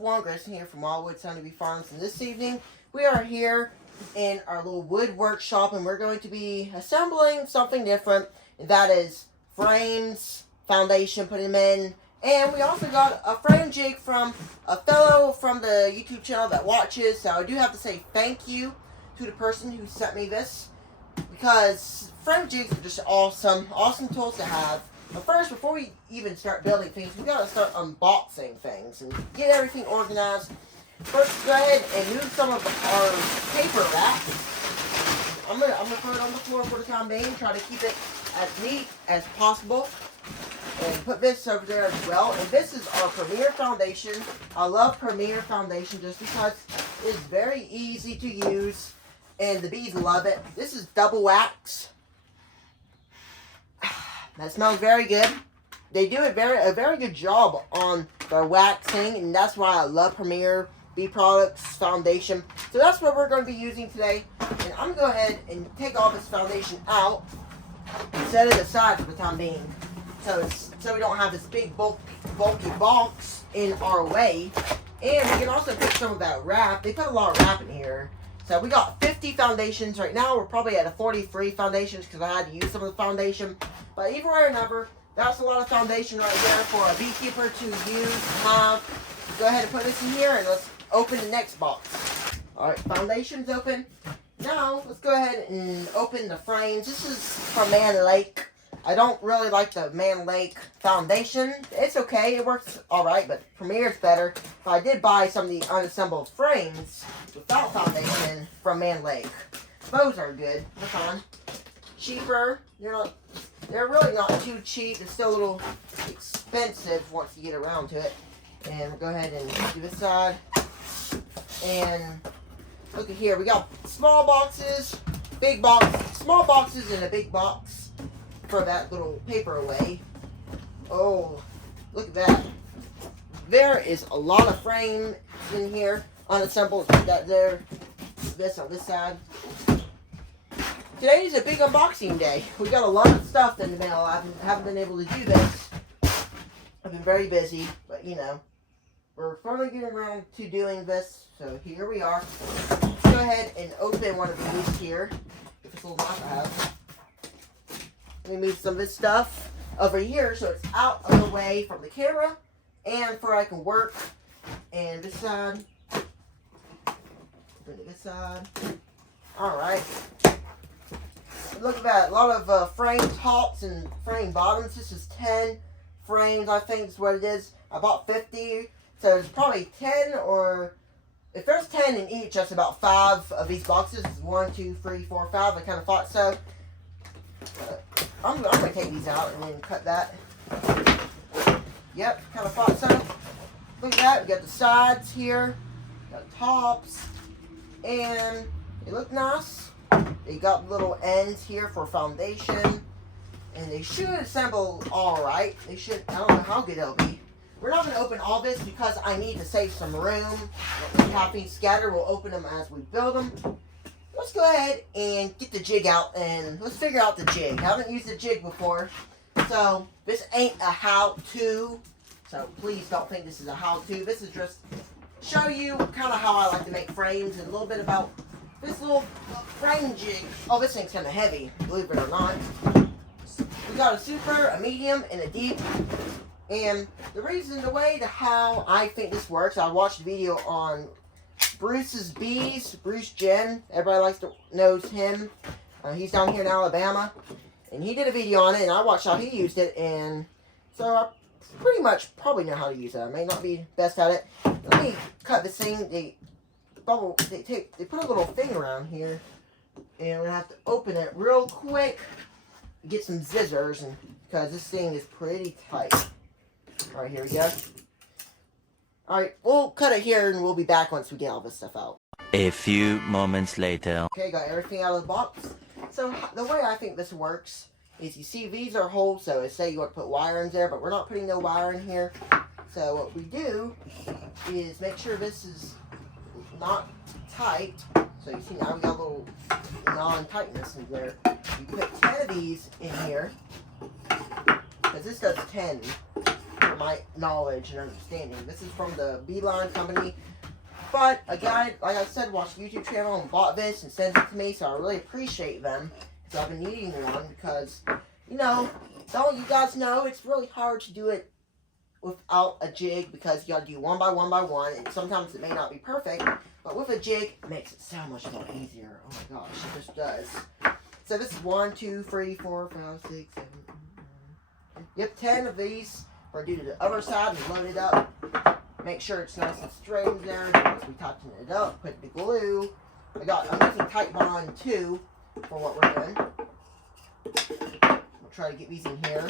everyone, Grayson here from Wildwood Honeybee Farms, and this evening we are here in our little wood workshop, and we're going to be assembling something different, and that is frames, foundation, putting them in, and we also got a frame jig from a fellow from the YouTube channel that watches, so I do have to say thank you to the person who sent me this, because frame jigs are just awesome tools to have. But first, before we even start building things, we gotta start unboxing things and get everything organized. First, go ahead and move some of our paper wrap. I'm gonna put it on the floor for the time being. Try to keep it as neat as possible. And put this over there as well. And this is our Premier Foundation. I love Premier Foundation just because it's very easy to use, and the bees love it. This is double wax. That smells very good. They do a very good job on their waxing, and that's why I love Premier Bee Products Foundation. So that's what we're going to be using today. And I'm going to go ahead and take all this foundation out and set it aside for the time being. So we don't have this big bulky box in our way. And we can also put some of that wrap. They put a lot of wrap in here. So we got 50 foundations right now. We're probably at a 43 foundations because I had to use some of the foundation. But either way or another, that's a lot of foundation right there for a beekeeper to use, have. Go ahead and put this in here, and let's open the next box. Alright, foundation's open. Now, let's go ahead and open the frames. This is from Man Lake. I don't really like the Man Lake foundation. It's okay, it works alright, but Premier's better. But I did buy some of the unassembled frames without foundation from Man Lake. Those are good. They're fun. Cheaper. They're really not too cheap. They're still a little expensive once you get around to it. And we'll go ahead and do this side. And look at here. We got small boxes, big box, small boxes, and a big box for that little paper away. Oh, look at that. There is a lot of frame in here. Unassembled. That there. This on this side. Today is a big unboxing day. We got a lot of stuff in the mail. I haven't been able to do this. I've been very busy, but we're finally getting around to doing this. So here we are. Let's go ahead and open one of these here. If it's a little knife I have. Let me move some of this stuff over here so it's out of the way from the camera and for I can work. And this side. Open to this side. Alright. Look at that. A lot of frame tops and frame bottoms. This is 10 frames, I think is what it is. I bought 50. So it's probably 10, or if there's 10 in each, that's about 5 of these boxes. 1, 2, 3, 4, 5. I kind of thought so. I'm going to take these out and then cut that. Yep, kind of thought so. Look at that. We got the sides here. Got tops. And they look nice. They got little ends here for foundation. And they should assemble alright. They should. I don't know how good they'll be. We're not going to open all this because I need to save some room. Caffeine scatter. We'll open them as we build them. Let's go ahead and get the jig out and let's figure out the jig. I haven't used the jig before. So this ain't a how-to. So please don't think this is a how-to. This is just show you kind of how I like to make frames and a little bit about this little frame jig. Oh, this thing's kind of heavy, believe it or not. We got a super, a medium, and a deep. And the how I think this works, I watched a video on Bruce's Bees, Bruce Jen. Everybody knows him. He's down here in Alabama. And he did a video on it, and I watched how he used it. And so I pretty much probably know how to use it. I may not be best at it. Let me cut this thing. They put a little thing around here, and we're gonna have to open it real quick. Get some scissors, and because this thing is pretty tight. All right, here we go. All right, we'll cut it here, and we'll be back once we get all this stuff out. A few moments later. Okay, got everything out of the box. So the way I think this works is, you see these are holes. So say you want to put wire in there, but we're not putting no wire in here. So what we do is make sure this is not tight. So you see now we got a little non-tightness in there. You put 10 of these in here because this does 10. my knowledge and understanding. This is from the Beeline company. But a guy, like I said, watched the YouTube channel and bought this and sent it to me, so I really appreciate them. Because I've been needing one because, you know, don't you guys know, it's really hard to do it without a jig because you got to do one by one by one, and sometimes it may not be perfect, but with a jig, it makes it so much more easier. Oh my gosh, it just does. So this is 1, 2, 3, 4, 5, 6, 7, 8, 9, 10. Yep, 10 of these. We're going to do to the other side and load it up. Make sure it's nice and straight in there. Once we tighten it up, put the glue. I'm using Tight Bond 2 for what we're doing. We'll try to get these in here.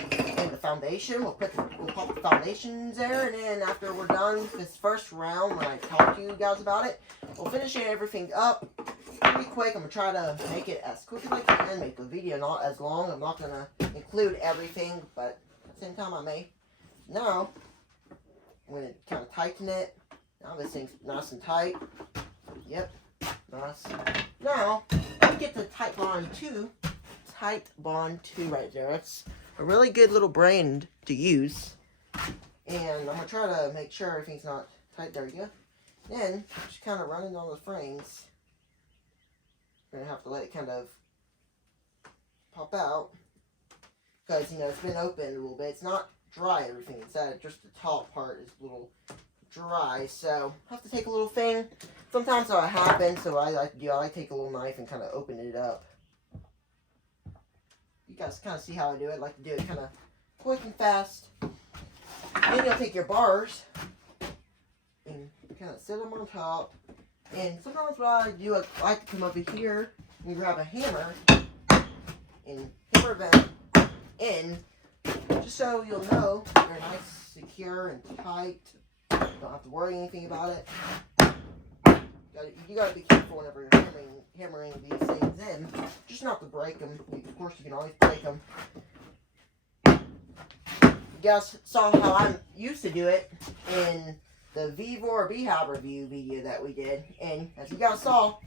And the foundation, we'll pop the foundations there, and then after we're done with this first round, when I talk to you guys about it, we'll finish everything up pretty quick. I'm going to try to make it as quick as I can, make the video not as long. I'm not going to include everything, but at the same time I may. Now, I'm going to kind of tighten it. Now this thing's nice and tight. Yep, nice. Now, let's get the Tight Bond 2. Tight Bond 2 right there. That's a really good little brand to use. And I'm going to try to make sure everything's not tight. There we go. Then, just kind of running on the frames. I'm going to have to let it kind of pop out. Because, you know, it's been open a little bit. It's not dry, everything inside. Just the top part is a little dry. So, I have to take a little thing. Sometimes that happens, so I like to do, I like to take a little knife and kind of open it up. You guys kind of see how I do it. I like to do it kind of quick and fast. Then you'll take your bars and kind of set them on top. And sometimes what I do, I like to come over here and grab a hammer and hammer them in, just so you'll know they're nice, secure, and tight. Don't have to worry anything about it. You gotta be careful whenever you're hammering these things in, just not to break them. Of course, you can always break them. You guys saw how I used to do it in the V4 Beehive review video that we did, and as you guys saw,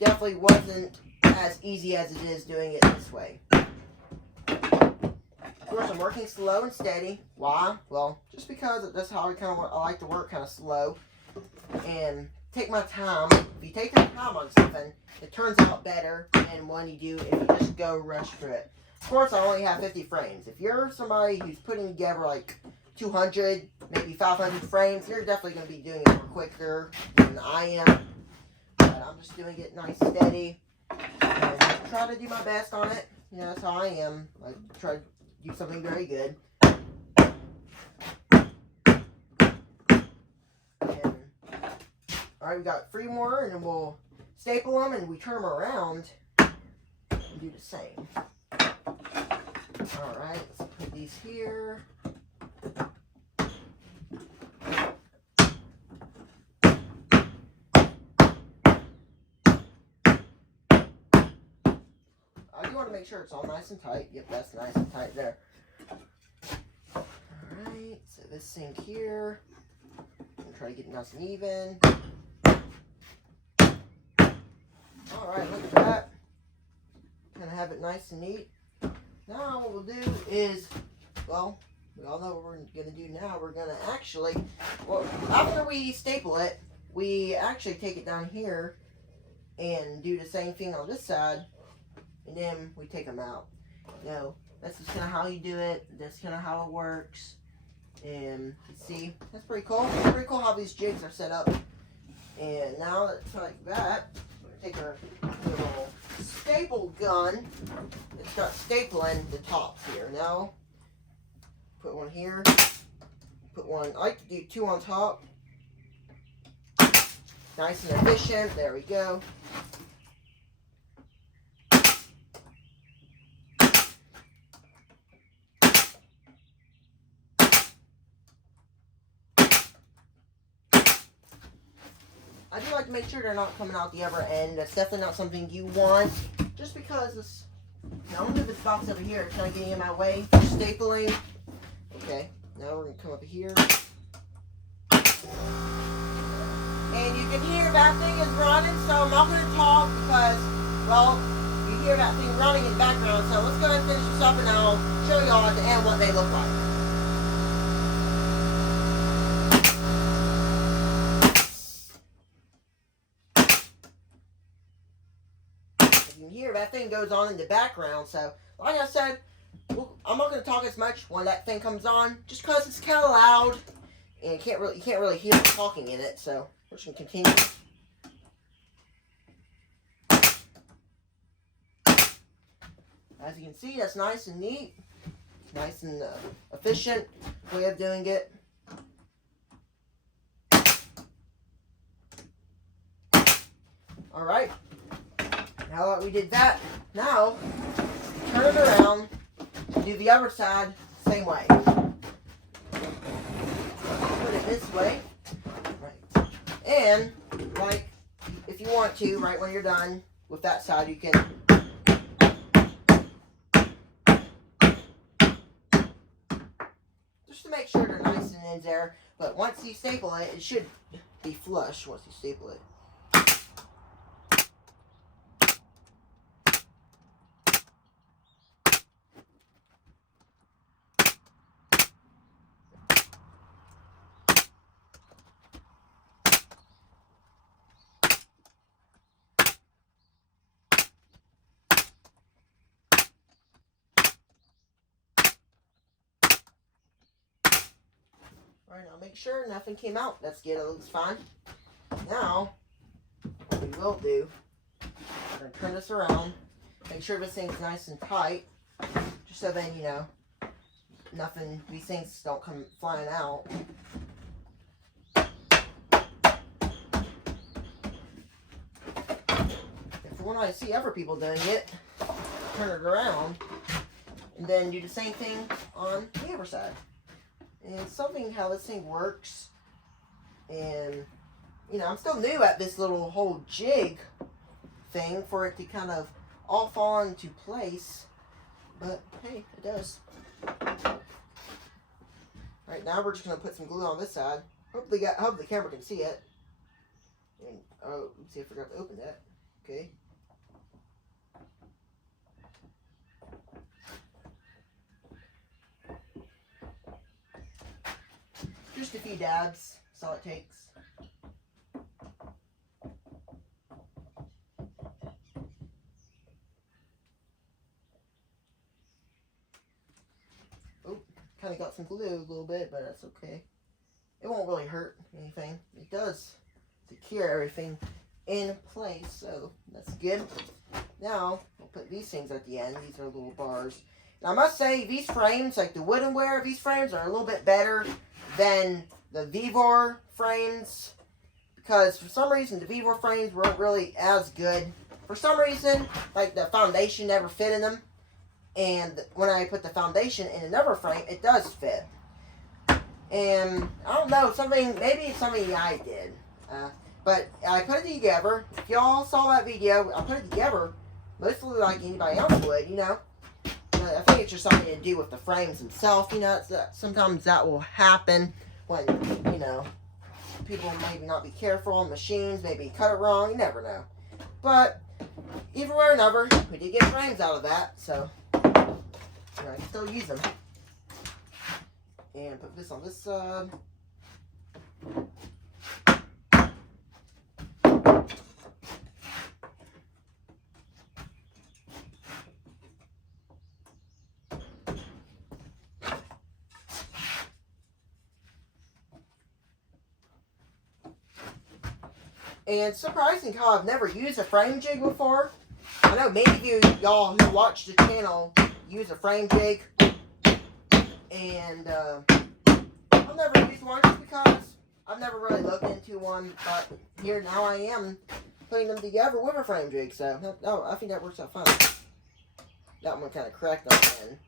definitely wasn't as easy as it is doing it this way. Of course, I'm working slow and steady. Why? Well, just because that's how I like to work, kind of slow, and take my time. If you take your time on something, it turns out better than when you do if you just go rush through it. Of course, I only have 50 frames. If you're somebody who's putting together like 200, maybe 500 frames, you're definitely going to be doing it more quicker than I am. But I'm just doing it nice, steady, and try to do my best on it. You know, that's how I am. I try to do something very good. Alright, we got 3 more, and then we'll staple them, and we turn them around and do the same. Alright, let's put these here. I do want to make sure it's all nice and tight. Yep, that's nice and tight there. Alright, so this sink here. I'm going to try to get it nice and even. Alright, look at that. Kind of have it nice and neat. Now what we'll do is, well, we all know what we're going to do now. We're going to actually, well, after we staple it, we actually take it down here and do the same thing on this side, and then we take them out. You know, that's just kind of how you do it. That's kind of how it works. And you see, that's pretty cool. It's pretty cool how these jigs are set up. And now that's like that. Take our little staple gun and start stapling the tops here. Now, put one here, put one, I like to do 2 on top. Nice and efficient, there we go. I do like to make sure they're not coming out the other end. That's definitely not something you want. Just because this, now I'm going to move this box over here. It's not getting in my way for stapling. Okay, now we're going to come up here. And you can hear that thing is running, so I'm not going to talk because, well, you hear that thing running in the background. So let's go ahead and finish this up, and I'll show y'all at the end what they look like. can hear that thing goes on in the background. So, like I said, I'm not going to talk as much when that thing comes on, just because it's kind of loud, and you can't really hear the talking in it. So, we're just going to continue. As you can see, that's nice and neat, nice and efficient way of doing it. All right. Now that we did that, now turn it around and do the other side same way. Put it this way, right? And like, if you want to, right when you're done with that side, you can. Just to make sure they're nice and in there, but once you staple it, it should be flush once you staple it. Alright, now make sure nothing came out. That's good, it looks fine. Now, what we will do, we're going to turn this around. Make sure this thing's nice and tight. Just so then, you know, these things don't come flying out. If you want to see other people doing it, turn it around. And then do the same thing on the other side. And something how this thing works, and you know, I'm still new at this little whole jig thing for it to kind of all fall into place, but hey, it does. Right now we're just gonna put some glue on this side. Hope the camera can see it. And oh, let's see, I forgot to open that. Okay. Just a few dabs, that's all it takes. Oh, kind of got some glue a little bit, but that's okay. It won't really hurt anything. It does secure everything in place, so that's good. Now, we'll put these things at the end. These are little bars. Now, I must say, these frames, like the woodenware of these frames, are a little bit better than the Vevor frames, because for some reason the Vevor frames weren't really as good. For some reason, like the foundation never fit in them, and when I put the foundation in another frame, it does fit. And I don't know, maybe it's something I did, but I put it together. If y'all saw that video, I put it together mostly like anybody else would, you know. I think it's just something to do with the frames themselves. You know, sometimes that will happen when, you know, people maybe not be careful on machines, maybe cut it wrong, you never know. But either way or another, we did get frames out of that, so you know, I can still use them. And put this on this side. And surprising how I've never used a frame jig before. I know many of y'all who watch the channel use a frame jig. And I've never used one just because I've never really looked into one. But here now I am putting them together with a frame jig. So I think that works out fine. That one kind of cracked on the end.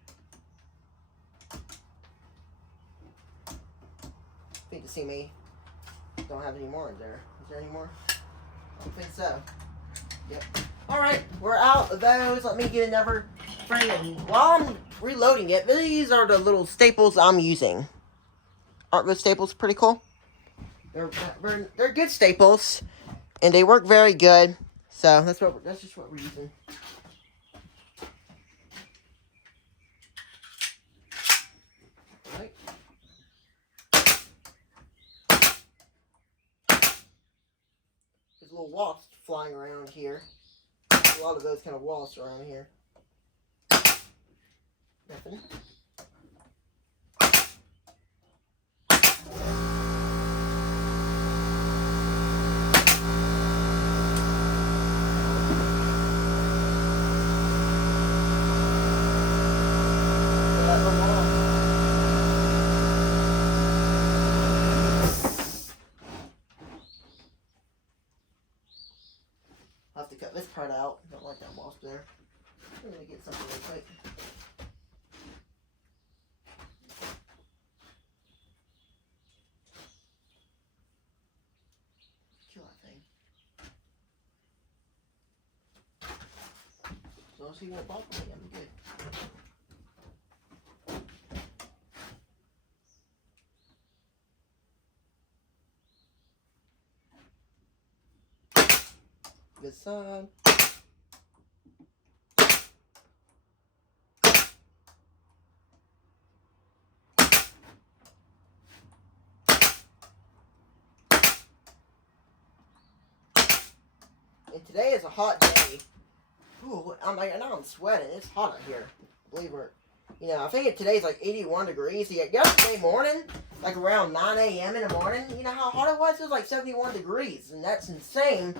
I think to see me. Don't have any more in there. Is there any more? I don't think so. Yep. Alright, we're out of those. Let me get another frame. And while I'm reloading it, these are the little staples I'm using. Aren't those staples pretty cool? They're good staples. And they work very good. So that's just what we're using. Right. There's little wasps flying around here. a lot of those kind of walls around here. Nothing. I'll have to cut this part out. Don't like that wasp there. I'm gonna get something real quick. Kill that thing. As long as he won't bother me, I'm good. Good son. And today is a hot day. Ooh, now I'm sweating. It's hot out here. Believe it. You know, I think today's like 81 degrees. Yeah, yesterday morning, like around 9 a.m. in the morning, you know how hot it was? It was like 71 degrees. And that's insane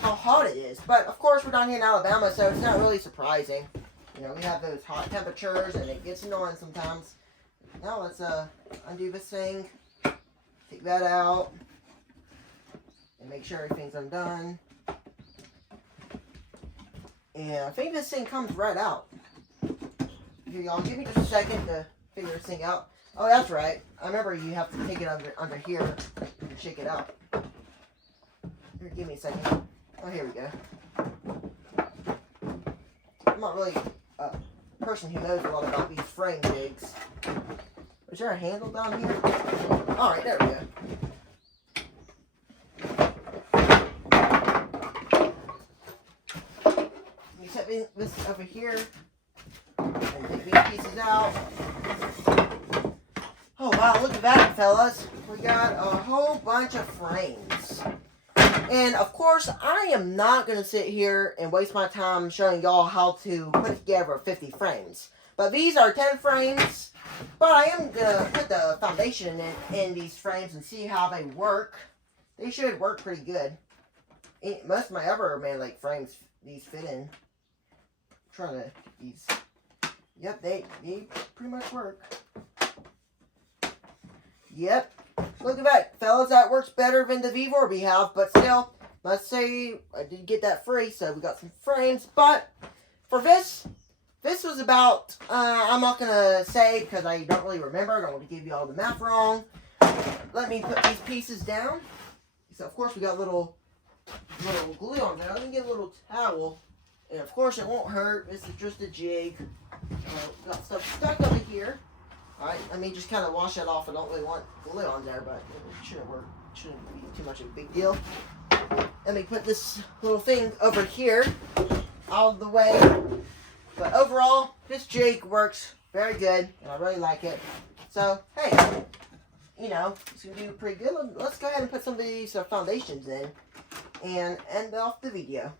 how hot it is. But, of course, we're down here in Alabama, so it's not really surprising. You know, we have those hot temperatures, and it gets annoying sometimes. Now, let's undo this thing. Take that out. And make sure everything's undone. And I think this thing comes right out. Here, y'all, give me just a second to figure this thing out. Oh, that's right. I remember you have to take it under here and shake it out. Here, give me a second. Oh, here we go. I'm not really a person who knows a lot about these frame jigs. Is there a handle down here? Alright, there we go. Let me set this over here and take these pieces out. Oh wow, look at that, fellas. We got a whole bunch of frames. And of course, I am not going to sit here and waste my time showing y'all how to put together 50 frames. But these are 10 frames. But I am going to put the foundation in these frames and see how they work. They should work pretty good. Most of my other like frames, these fit in. I'm trying to these. Yep, they pretty much work. Yep. Look at that, fellas. That works better than the V-Vor we have, but still, let's say I did get that free, so we got some frames. But for this was about, I'm not going to say because I don't really remember. I don't want to give you all the math wrong. Let me put these pieces down. So, of course, we got little glue on there. Let me get a little towel. And, of course, it won't hurt. This is just a jig. We got stuff stuck over here. Alright, let me just kind of wash that off. I don't really want glue on there, but it shouldn't work. It shouldn't be too much of a big deal. Let me put this little thing over here out of the way. But overall, this jig works very good, and I really like it. So, hey, you know, it's going to do pretty good. Let's go ahead and put some of these foundations in and end off the video.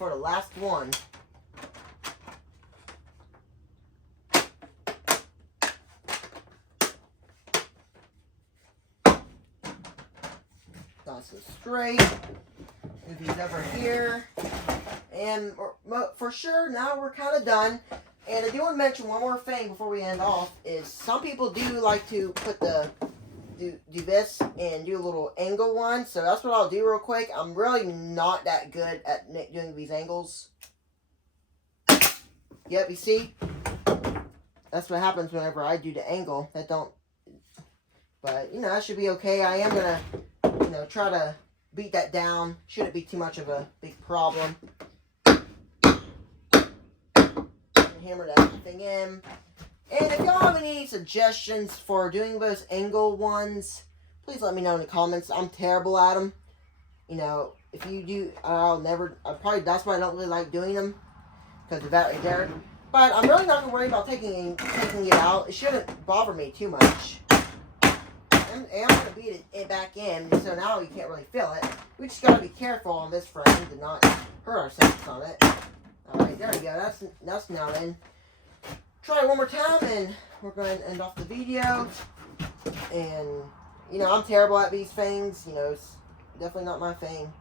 for the last one. Nice and straight. Move these over here. And for sure, now we're kind of done. And I do want to mention one more thing before we end off, is some people do like to put do this and do a little angle one. So that's what I'll do real quick. I'm really not that good at doing these angles. Yep, you see? That's what happens whenever I do the angle. But, you know, that should be okay. I am going to, you know, try to beat that down. Shouldn't be too much of a big problem. Hammer that thing in. And if y'all have any suggestions for doing those angle ones, please let me know in the comments. I'm terrible at them. You know, if you do, that's why I don't really like doing them, because of that right there. But I'm really not going to worry about taking it out. It shouldn't bother me too much. And I'm going to beat it back in, so now you can't really feel it. We just got to be careful on this frame to not hurt ourselves on it. Alright, there we go. That's now in. Try it one more time, and we're going to end off the video. And, you know, I'm terrible at these things. You know, it's definitely not my thing.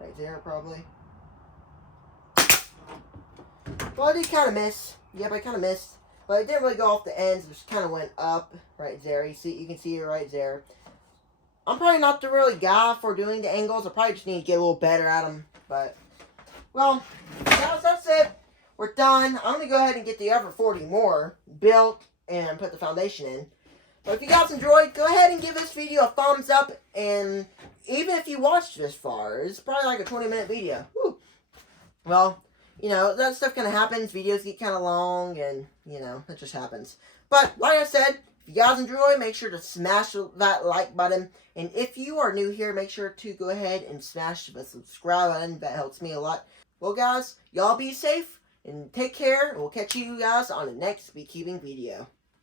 Right there, probably. Well, I did kind of miss. Yep, I kind of missed. But it didn't really go off the ends. It just kind of went up right there. You can see it right there. I'm probably not the really guy for doing the angles. I probably just need to get a little better at them. But, well, guys, that's it. We're done. I'm going to go ahead and get the other 40 more built and put the foundation in. But if you guys enjoyed, go ahead and give this video a thumbs up. And even if you watched this far, it's probably like a 20-minute video. Whew. Well, you know, that stuff kind of happens. Videos get kind of long, and, you know, it just happens. But, like I said, if you guys enjoy, make sure to smash that like button. And if you are new here, make sure to go ahead and smash the subscribe button. That helps me a lot. Well, guys, y'all be safe and take care. And we'll catch you guys on the next beekeeping video.